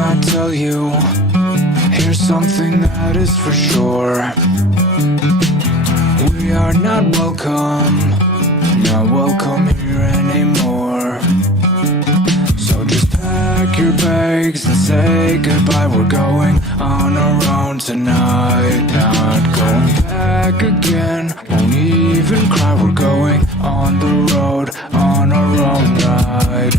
I tell you, here's something that is for sure. We are not welcome here anymore. So just pack your bags and say goodbye. We're going on our own tonight, not going back again. Won't even cry, we're going on the road on our own ride.